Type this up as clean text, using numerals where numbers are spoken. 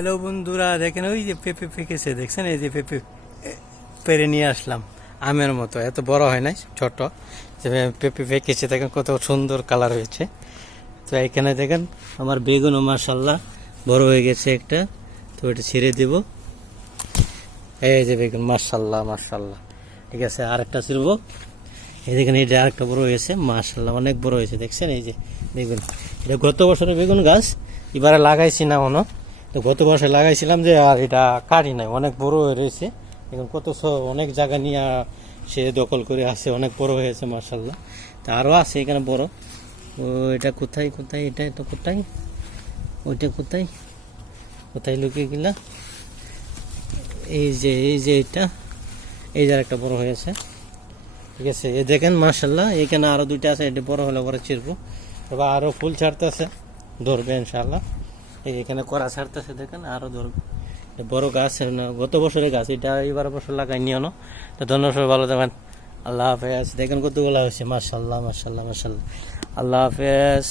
Hello বন্ধুরা, দেখেন ওই যে পেঁপে পেকেছে, দেখছেন? এই যে পেঁপে পেরে নিয়ে আসলাম, আমের মতো, এত বড় হয় নাই, ছোট। যে পেঁপে পেকেছে, দেখেন কত সুন্দর কালার হয়েছে। তো এখানে দেখেন আমার বেগুনও মাশাল্লাহ বড় হয়ে গেছে একটা, তো এটা ছেড়ে দেব। এই যে বেগুন মাশাল্লাহ মাশাল্লাহ, ঠিক আছে, আরেকটা ছিড়বো। এই দেখেন এটা আরেকটা বড় হয়েছে মাশাল্লাহ, অনেক বড় হয়েছে, দেখছেন? এই যে বেগুন, এটা গত বছরের বেগুন গাছ, এবারে লাগাইছি না মনে। তো গত বছর লাগাইছিলাম যে, আর এটা কাটি নাই, অনেক বড় হয়ে রয়েছে এখন, কত অনেক জায়গা নিয়ে সে দখল করে আসে, অনেক বড় হয়েছে মাশাল্লাহ। তা আরও আছে এখানে বড়। তো এটা কোথায় কোথায়, এটা তো কোথায়, ওইটা কোথায় কোথায় লুকিয়ে গেলা? এই যে এটা, এই যে একটা বড় হয়েছে, ঠিক আছে। এই দেখেন মাশাল্লাহ, এখানে আরো দুইটা আছে, এটা বড় হলে পরে ছিড়বো। তবে আরো ফুল ছাড়তেছে, ধরবে ইনশাল্লাহ। এই এখানে করা ছাড়তেছে, দেখেন আরো ধরবে। বড় গাছ না, গত বছরের গাছ, এটা এবার বছর লাগাই নিও না। তো ধন্যবাদ, সবাই ভালো থাকবেন, আল্লাহ হাফেজ। দেখেন কতগুলো হয়েছে মাশাল্লাহ মাশাল্লাহ মাশাল্লাহ, আল্লাহ হাফেজ।